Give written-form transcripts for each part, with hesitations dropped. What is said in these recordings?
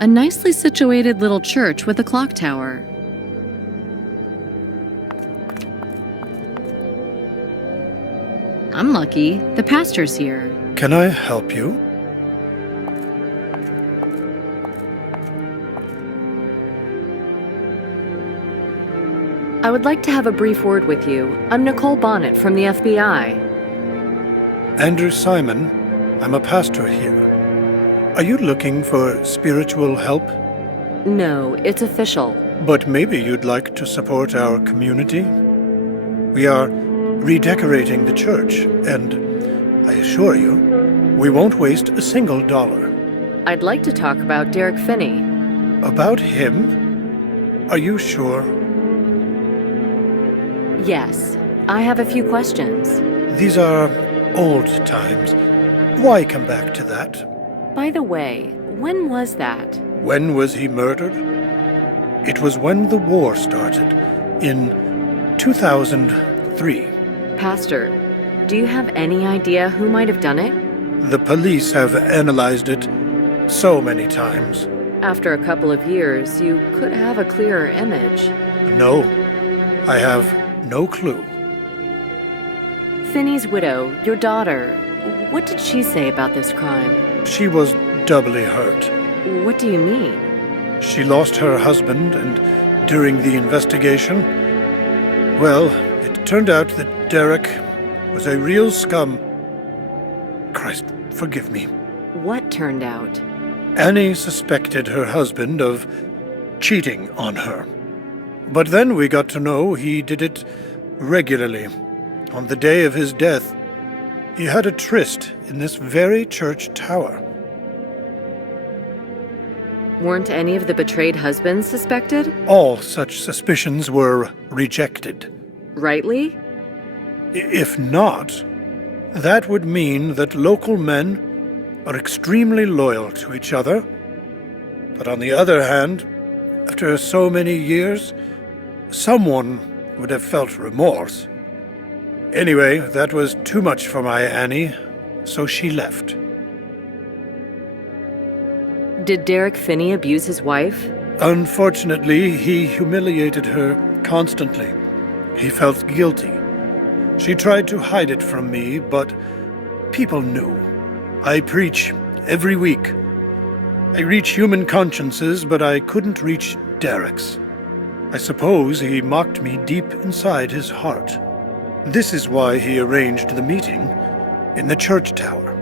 A nicely situated little church with a clock tower. I'm lucky. The pastor's here. Can I help you? I would like to have a brief word with you. I'm Nicole Bonnet from the FBI. Andrew Simon. I'm a pastor here. Are you looking for spiritual help? No, it's official. But maybe you'd like to support our community? We are redecorating the church, and I assure you, we won't waste a single dollar. I'd like to talk about Derek Finney. About him? Are you sure? Yes, I have a few questions. These are old times. Why come back to that? By the way, when was that? When was he murdered? It was when the war started, in 2003. Pastor, do you have any idea who might have done it? The police have analyzed it so many times. After a couple of years, you could have a clearer image. No, I have no clue. Finney's widow, your daughter, what did she say about this crime? She was doubly hurt. What do you mean? She lost her husband, and during the investigation, well, it turned out that Derek was a real scum. Christ, forgive me. What turned out? Annie suspected her husband of cheating on her. But then we got to know he did it regularly. On the day of his death, he had a tryst in this very church tower. Weren't any of the betrayed husbands suspected? All such suspicions were rejected. Rightly? If not, that would mean that local men are extremely loyal to each other. But on the other hand, after so many years, someone would have felt remorse. Anyway, that was too much for my Annie, so she left. Did Derek Finney abuse his wife? Unfortunately, he humiliated her constantly. He felt guilty. She tried to hide it from me, but people knew. I preach every week. I reach human consciences, but I couldn't reach Derek's. I suppose he mocked me deep inside his heart. This is why he arranged the meeting in the church tower.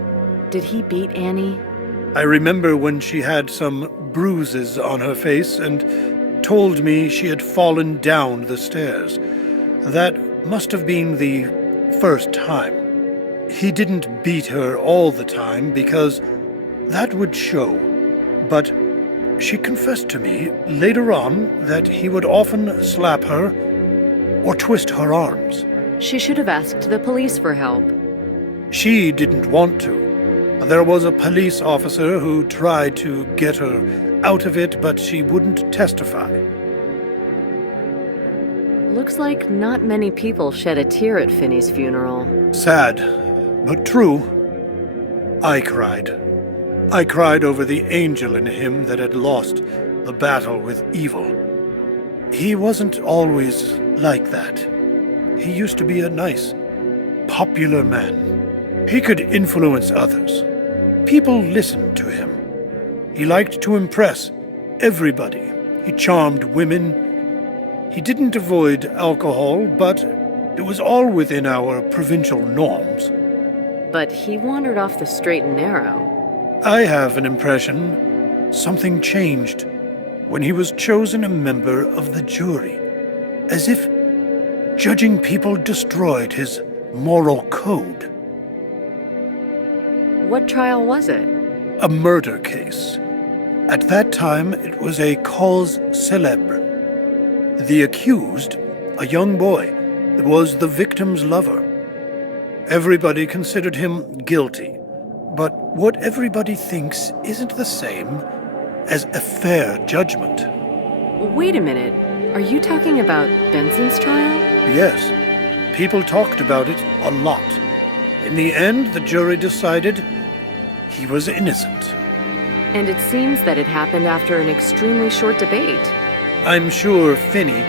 Did he beat Annie? I remember when she had some bruises on her face and told me she had fallen down the stairs. That must have been the first time. He didn't beat her all the time because that would show, but she confessed to me later on that he would often slap her or twist her arms. She should have asked the police for help. She didn't want to. There was a police officer who tried to get her out of it, but she wouldn't testify. Looks like not many people shed a tear at Finney's funeral. Sad, but true. I cried. I cried over the angel in him that had lost the battle with evil. He wasn't always like that. He used to be a nice, popular man. He could influence others. People listened to him. He liked to impress everybody. He charmed women. He didn't avoid alcohol, but it was all within our provincial norms. But he wandered off the straight and narrow. I have an impression something changed when he was chosen a member of the jury, as if judging people destroyed his moral code. What trial was it? A murder case. At that time, it was a cause célèbre. The accused, a young boy, was the victim's lover. Everybody considered him guilty, but what everybody thinks isn't the same as a fair judgment. Wait a minute. Are you talking about Benson's trial? Yes, people talked about it a lot. In the end, the jury decided he was innocent. And it seems that it happened after an extremely short debate. I'm sure Finney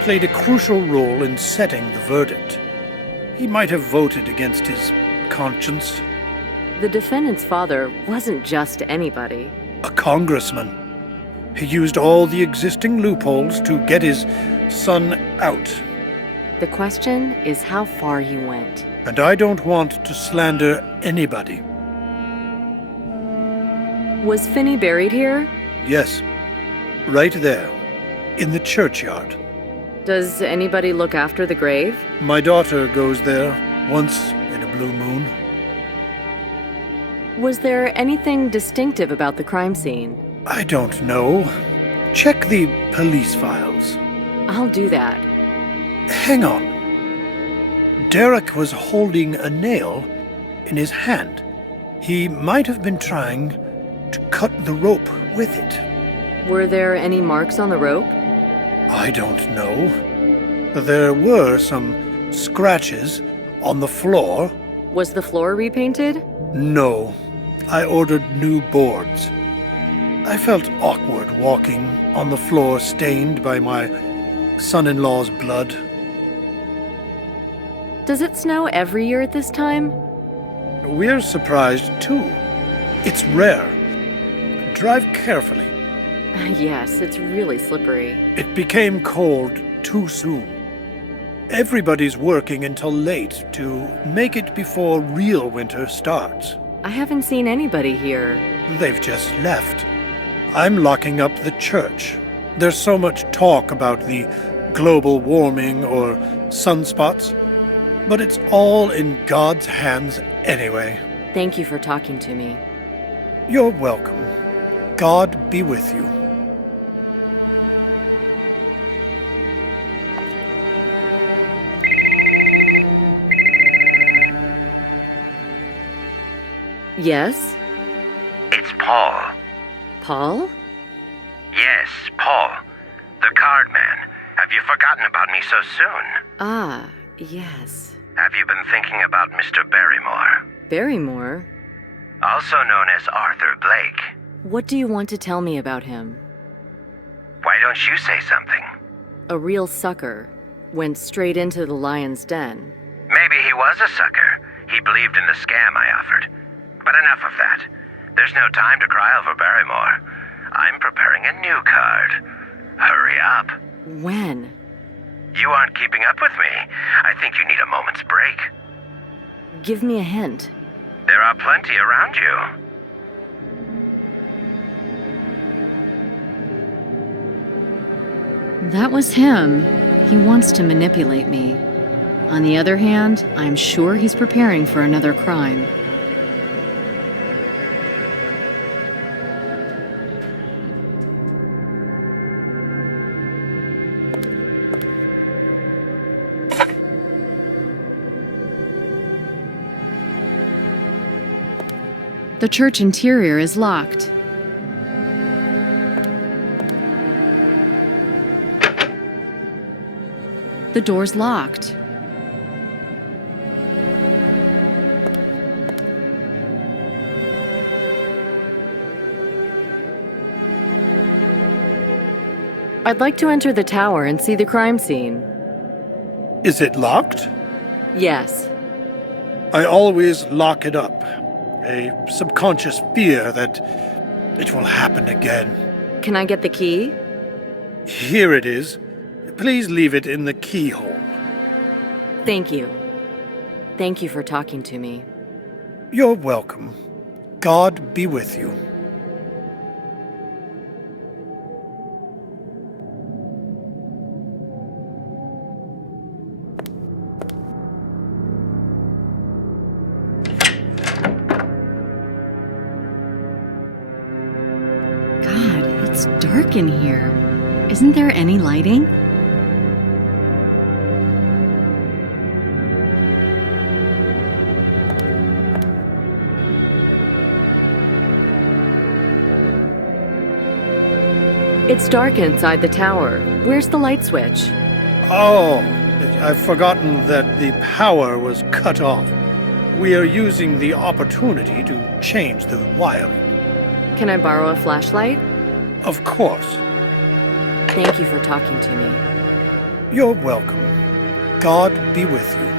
played a crucial role in setting the verdict. He might have voted against his conscience. The defendant's father wasn't just anybody. A congressman. He used all the existing loopholes to get his son out. The question is how far he went. And I don't want to slander anybody. Was Finney buried here? Yes, right there, in the churchyard. Does anybody look after the grave? My daughter goes there once in a blue moon. Was there anything distinctive about the crime scene? I don't know. Check the police files. I'll do that. Hang on. Derek was holding a nail in his hand. He might have been trying to cut the rope with it. Were there any marks on the rope? I don't know. There were some scratches on the floor. Was the floor repainted? No. I ordered new boards. I felt awkward walking on the floor stained by my son-in-law's blood. Does it snow every year at this time? We're surprised, too. It's rare. Drive carefully. Yes, it's really slippery. It became cold too soon. Everybody's working until late to make it before real winter starts. I haven't seen anybody here. They've just left. I'm locking up the church. There's so much talk about the global warming or sunspots, but it's all in God's hands anyway. Thank you for talking to me. You're welcome. God be with you. Yes? It's Paul. Paul? Yes, Paul. The card man. Have you forgotten about me so soon? Ah, yes. Have you been thinking about Mr. Barrymore? Barrymore? Also known as Arthur Blake. What do you want to tell me about him? Why don't you say something? A real sucker. Went straight into the lion's den. Maybe he was a sucker. He believed in the scam I offered. But enough of that. There's no time to cry over Barrymore. I'm preparing a new card. Hurry up. When? You aren't keeping up with me. I think you need a moment's break. Give me a hint. There are plenty around you. That was him. He wants to manipulate me. On the other hand, I'm sure he's preparing for another crime. The church interior is locked. The door's locked. I'd like to enter the tower and see the crime scene. Is it locked? Yes. I always lock it up. A subconscious fear that it will happen again. Can I get the key? Here it is. Please leave it in the keyhole. Thank you. Thank you for talking to me. You're welcome. God be with you. God, it's dark in here. Isn't there any lighting? It's dark inside the tower. Where's the light switch? Oh, I've forgotten that the power was cut off. We are using the opportunity to change the wiring. Can I borrow a flashlight? Of course. Thank you for talking to me. You're welcome. God be with you.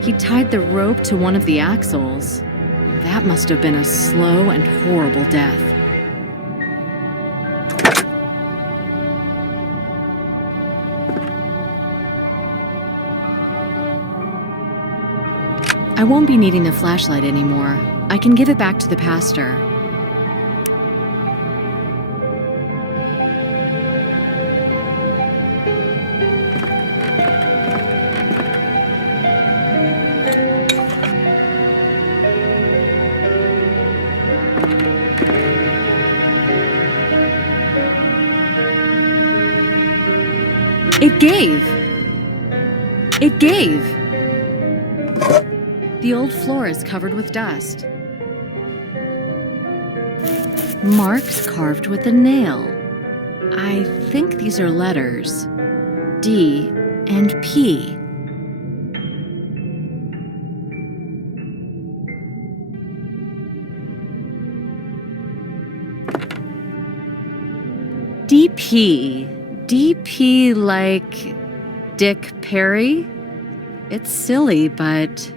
He tied the rope to one of the axles. That must have been a slow and horrible death. I won't be needing the flashlight anymore. I can give it back to the pastor. It gave! It gave! The old floor is covered with dust. Marks carved with a nail. I think these are letters. D and P. DP. DP like Dick Perry? It's silly, but...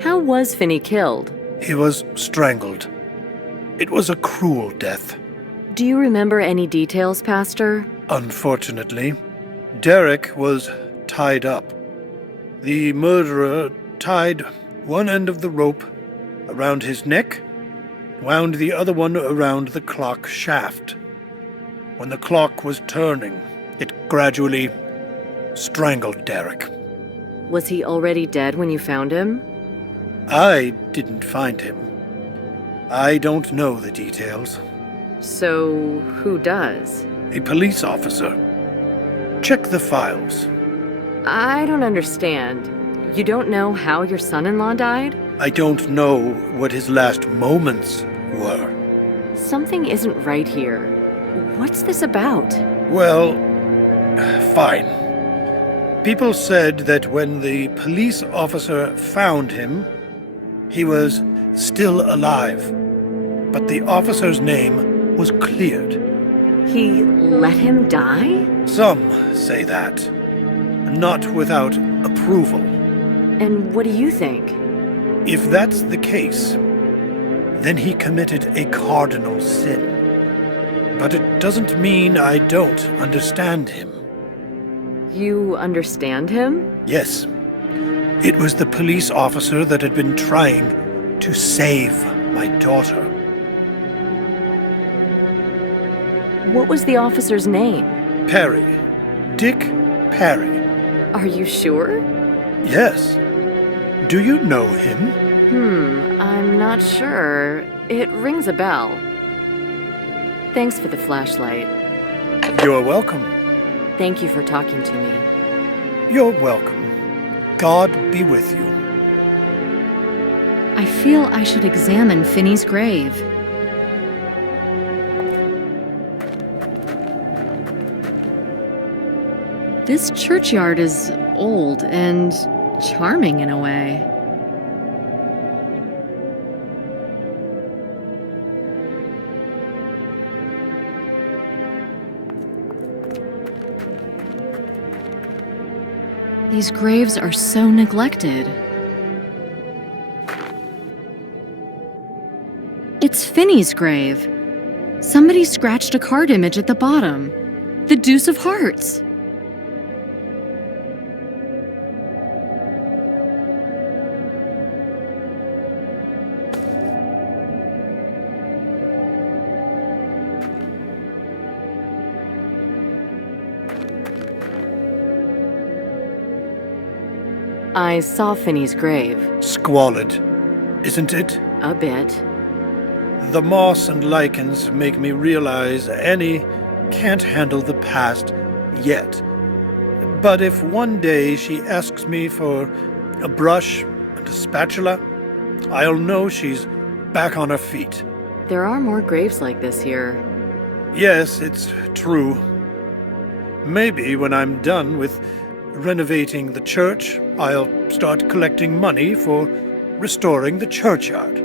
How was Finney killed? He was strangled. It was a cruel death. Do you remember any details, Pastor? Unfortunately, Derek was tied up. The murderer tied one end of the rope around his neck, wound the other one around the clock shaft. When the clock was turning, it gradually strangled Derek. Was he already dead when you found him? I didn't find him. I don't know the details. So, who does? A police officer. Check the files. I don't understand. You don't know how your son-in-law died? I don't know what his last moments were. Something isn't right here. What's this about? Well, fine. People said that when the police officer found him, he was still alive. But the officer's name was cleared. He let him die? Some say that. Not without approval. And what do you think? If that's the case, then he committed a cardinal sin. But it doesn't mean I don't understand him. You understand him? Yes. It was the police officer that had been trying to save my daughter. What was the officer's name? Perry. Dick Perry. Are you sure? Yes. Do you know him? I'm not sure. It rings a bell. Thanks for the flashlight. You're welcome. Thank you for talking to me. You're welcome. God be with you. I feel I should examine Finney's grave. This churchyard is old and charming in a way. These graves are so neglected. It's Finney's grave. Somebody scratched a card image at the bottom. The Deuce of Hearts. I saw Finney's grave. Squalid, isn't it? A bit. The moss and lichens make me realize Annie can't handle the past yet. But if one day she asks me for a brush and a spatula, I'll know she's back on her feet. There are more graves like this here. Yes, it's true. Maybe when I'm done with renovating the church, I'll start collecting money for restoring the churchyard.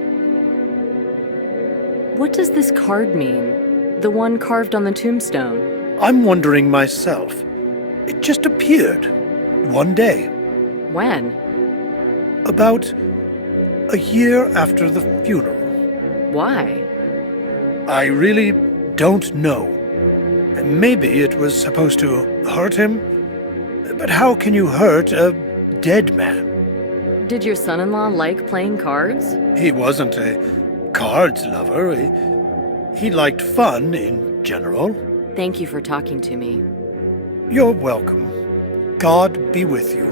What does this card mean? The one carved on the tombstone? I'm wondering myself. It just appeared one day, When? about a year after the funeral. Why? I really don't know. Maybe it was supposed to hurt him, but how can you hurt a dead man? Did your son-in-law like playing cards? He wasn't a cards lover. He liked fun in general. Thank you for talking to me. You're welcome. God be with you.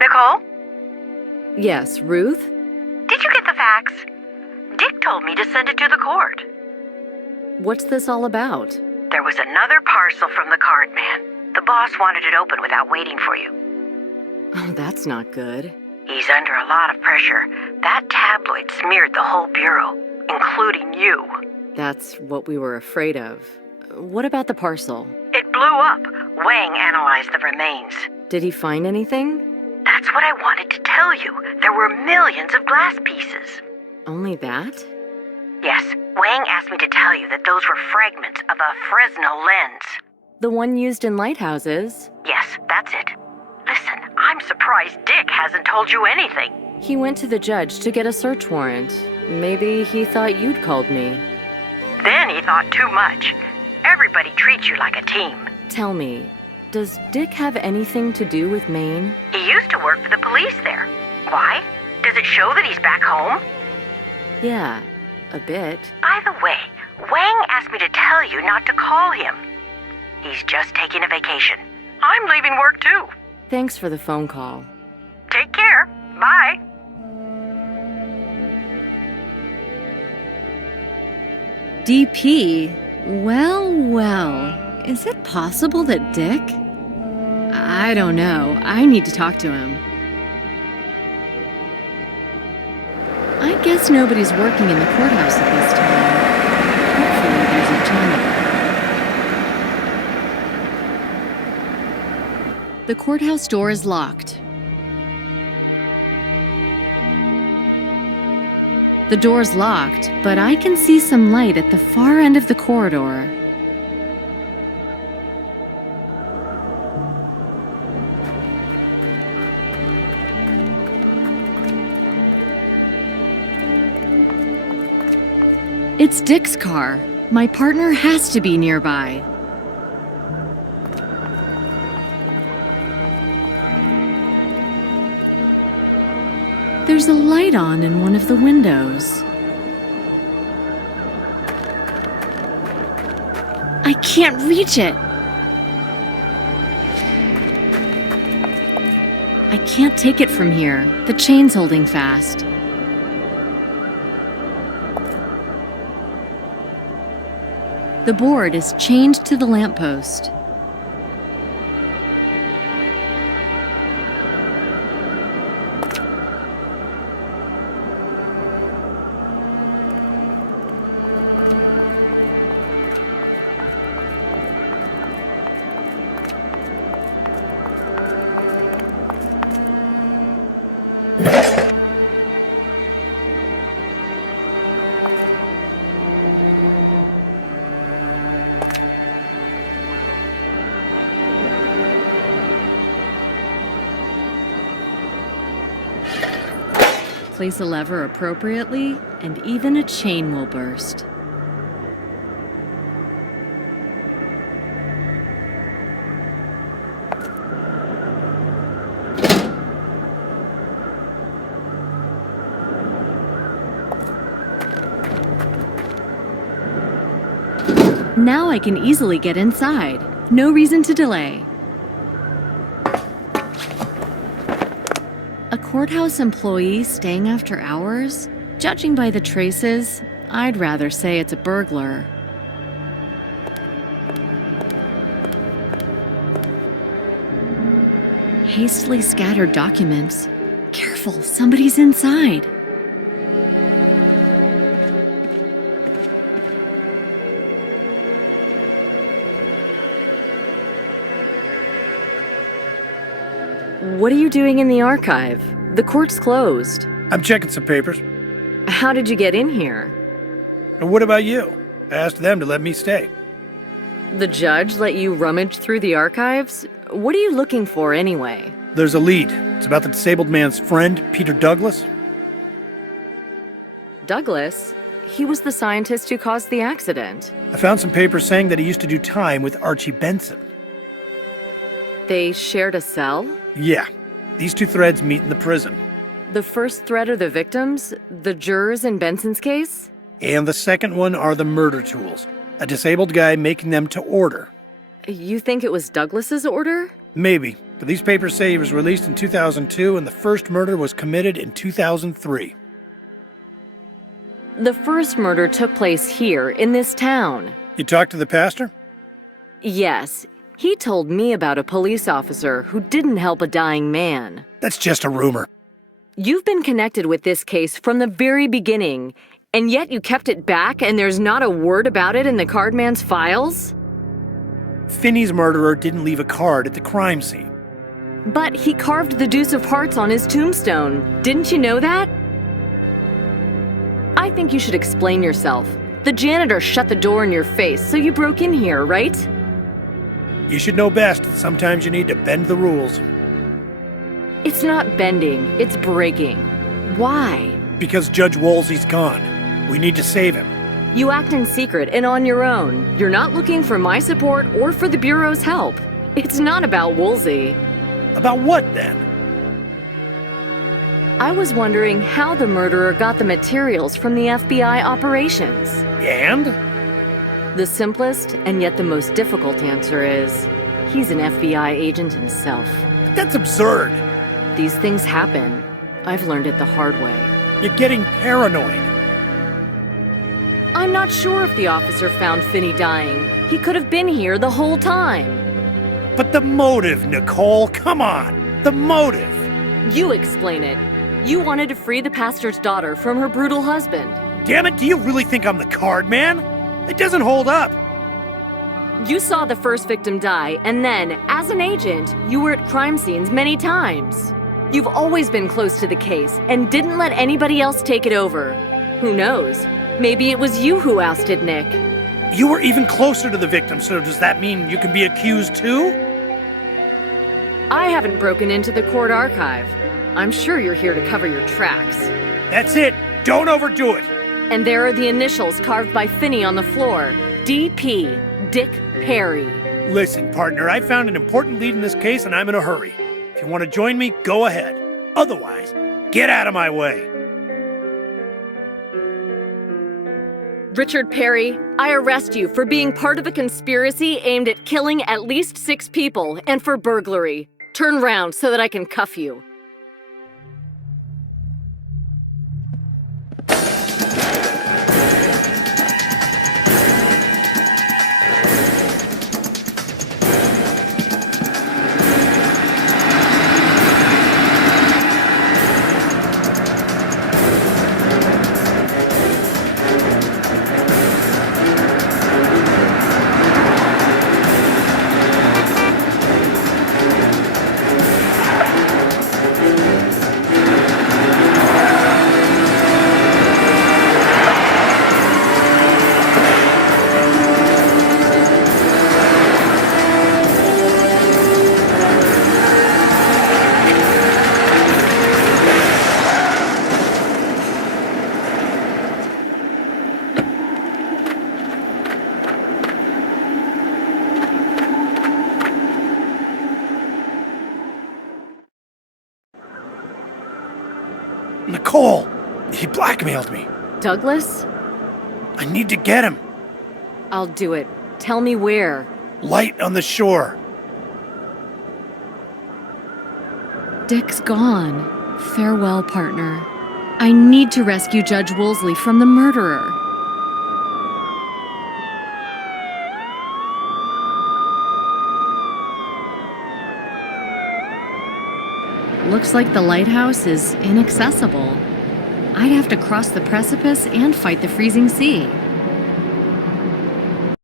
Nicole, Yes, Ruth? did you get the fax? Dick told me to send it to the court. What's this all about? There was another parcel from the card man. The boss wanted it open without waiting for you. Oh, that's not good. He's under a lot of pressure. That tabloid smeared the whole bureau, including you. That's what we were afraid of. What about the parcel? It blew up. Wang analyzed the remains. Did he find anything? That's what I wanted to tell you. There were millions of glass pieces. Only that? Yes, Wang asked me to tell you that those were fragments of a Fresnel lens. The one used in lighthouses? Yes, that's it. Listen, I'm surprised Dick hasn't told you anything. He went to the judge to get a search warrant. Maybe he thought you'd called me. Then he thought too much. Everybody treats you like a team. Tell me, does Dick have anything to do with Maine? He used to work for the police there. Why? Does it show that he's back home? Yeah, a bit. Either way, Wang asked me to tell you not to call him. He's just taking a vacation. I'm leaving work too. Thanks for the phone call. Take care. Bye. DP? Well, well. Is it possible that Dick? I don't know. I need to talk to him. I guess nobody's working in the courthouse at this time. Hopefully there's a janitor. The courthouse door is locked. The door's locked, but I can see some light at the far end of the corridor. It's Dick's car. My partner has to be nearby. There's a light on in one of the windows. I can't reach it. I can't take it from here. The chain's holding fast. The board is chained to the lamppost. Place a lever appropriately, and even a chain will burst. Now I can easily get inside. No reason to delay. A courthouse employee staying after hours? Judging by the traces, I'd rather say it's a burglar. Hastily scattered documents. Careful, somebody's inside. What are you doing in the archive? The court's closed. I'm checking some papers. How did you get in here? And what about you? I asked them to let me stay. The judge let you rummage through the archives? What are you looking for anyway? There's a lead. It's about the disabled man's friend, Peter Douglas. Douglas? He was the scientist who caused the accident. I found some papers saying that he used to do time with Archie Benson. They shared a cell? Yeah, these two threads meet in the prison. The first thread are the victims, the jurors in Benson's case? And the second one are the murder tools. A disabled guy making them to order. You think it was Douglas's order? Maybe, but these papers say he was released in 2002 and the first murder was committed in 2003. The first murder took place here, in this town. You talked to the pastor? Yes, he told me about a police officer who didn't help a dying man. That's just a rumor. You've been connected with this case from the very beginning, and yet you kept it back and there's not a word about it in the cardman's files? Finney's murderer didn't leave a card at the crime scene. But he carved the deuce of hearts on his tombstone. Didn't you know that? I think you should explain yourself. The janitor shut the door in your face, so you broke in here, right? You should know best. Sometimes you need to bend the rules. It's not bending, it's breaking. Why? Because Judge Woolsey's gone. We need to save him. You act in secret and on your own. You're not looking for my support or for the Bureau's help. It's not about Woolsey. About what, then? I was wondering how the murderer got the materials from the FBI operations. And? The simplest and yet the most difficult answer is, he's an FBI agent himself. That's absurd. These things happen. I've learned it the hard way. You're getting paranoid. I'm not sure if the officer found Finney dying. He could have been here the whole time. But the motive, Nicole, come on. The motive. You explain it. You wanted to free the pastor's daughter from her brutal husband. Damn it, do you really think I'm the card man? It doesn't hold up. You saw the first victim die, and then, as an agent, you were at crime scenes many times. You've always been close to the case and didn't let anybody else take it over. Who knows? Maybe it was you who ousted Nick. You were even closer to the victim, so does that mean you can be accused too? I haven't broken into the court archive. I'm sure you're here to cover your tracks. That's it. Don't overdo it. And there are the initials carved by Finney on the floor. D.P. Dick Perry. Listen, partner, I found an important lead in this case and I'm in a hurry. If you want to join me, go ahead. Otherwise, get out of my way. Richard Perry, I arrest you for being part of a conspiracy aimed at killing at least 6 people and for burglary. Turn round so that I can cuff you. Nicole, he blackmailed me. Douglas? I need to get him. I'll do it. Tell me where. Light on the shore. Dick's gone. Farewell, partner. I need to rescue Judge Woolsey from the murderer. Looks like the lighthouse is inaccessible. I'd have to cross the precipice and fight the freezing sea.